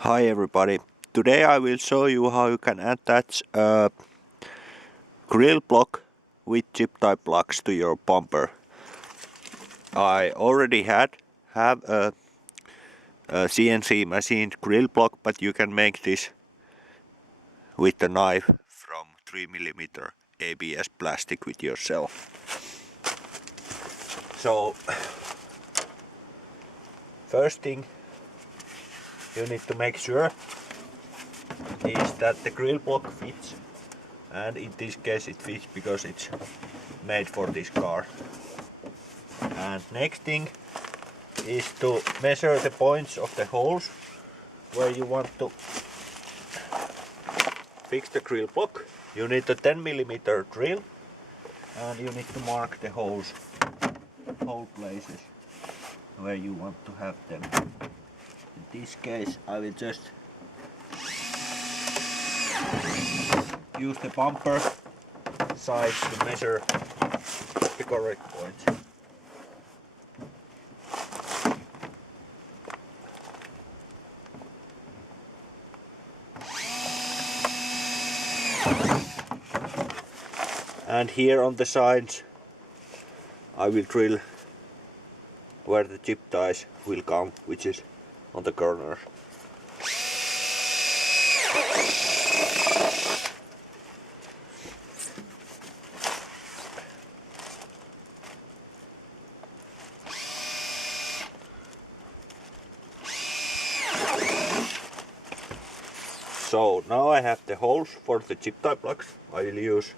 Hi everybody, today I will show you how you can attach a grill block with Ziptie plugs to your bumper. I already have a CNC machined grill block, but you can make this with a knife from 3mm ABS plastic with yourself. So first thing you need to make sure is that the grill block fits, and in this case it fits because it's made for this car. And next thing is to measure the points of the holes where you want to fix the grill block. You need a 10mm drill and you need to mark the hole places where you want to have them. In this case I will just use the bumper sides to measure the correct points. And here on the sides I will drill where the chip ties will come, which is on the corners. So now I have the holes for the Ziptie plugs. I will use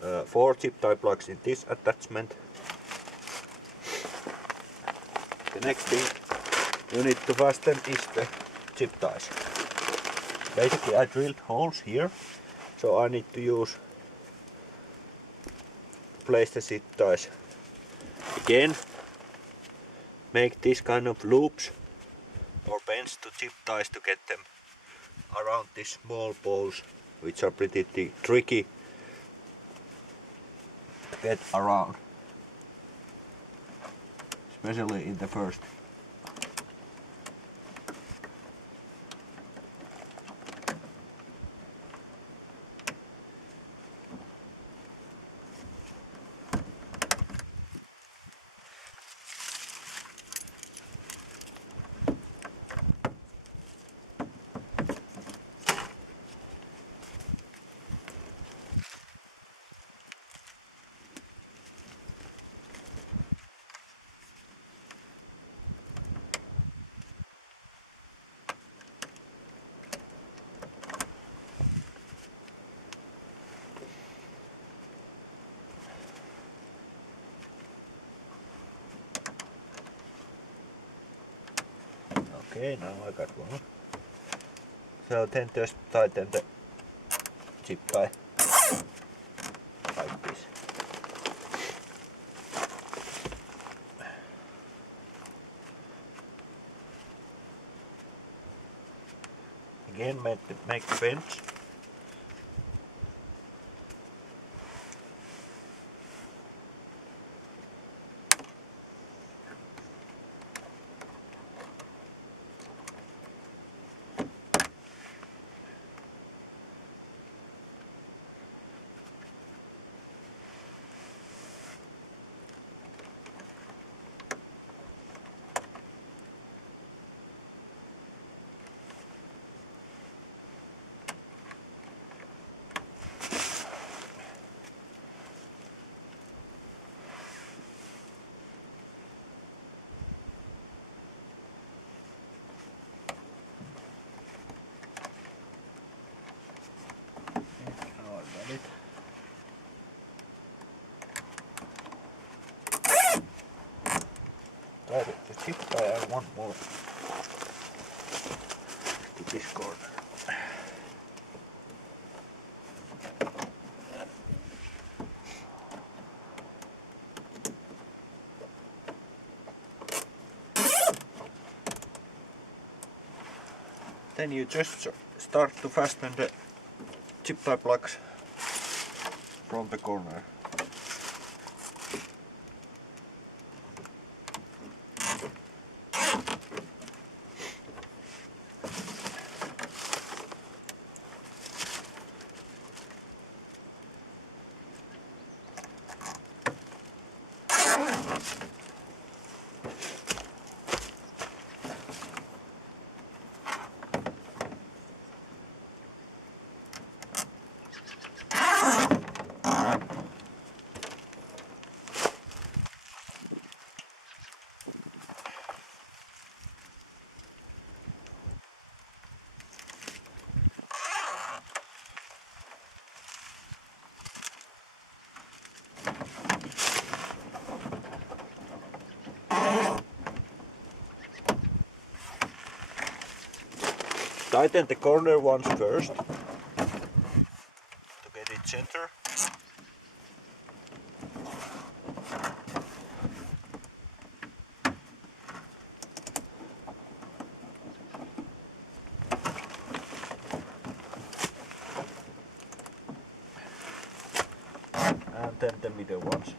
4 Ziptie plugs in this attachment. The next thing you need to fasten is the chip ties. Basically I drilled holes here, so I need to place the chip ties again. Make this kind of loops or bends to chip ties to get them around these small balls, which are pretty tricky to get around, especially in the first. Okay, now I got one. So then just tighten the chip tie like this. Again, make the bends. The chip tie and one more to this corner. Then you just start to fasten the Ziptie plugs from the corner. Tighten the corner ones first to get it center. And then the middle ones.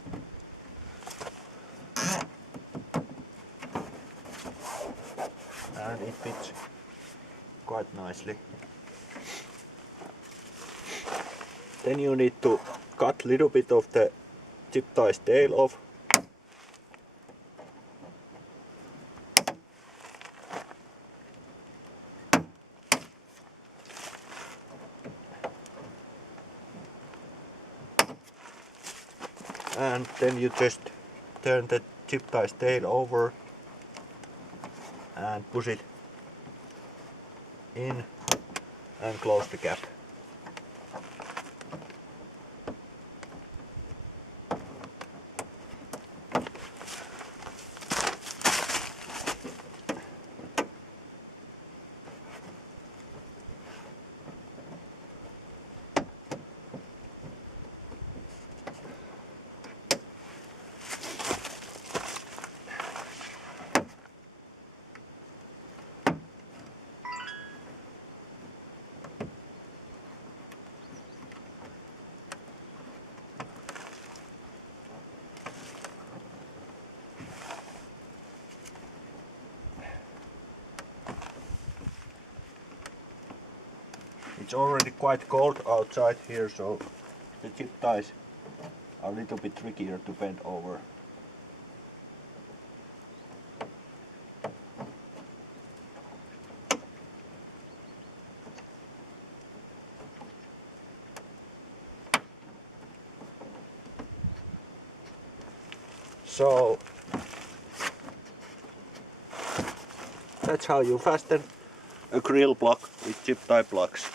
And it fits quite nicely. Then you need to cut a little bit of the zip tie's tail off. And then you just turn the zip tie's tail over and push it in and close the cap. It's already quite cold outside here, so the zip ties are a little bit trickier to bend over. So that's how you fasten a grill block with Ziptie plugs.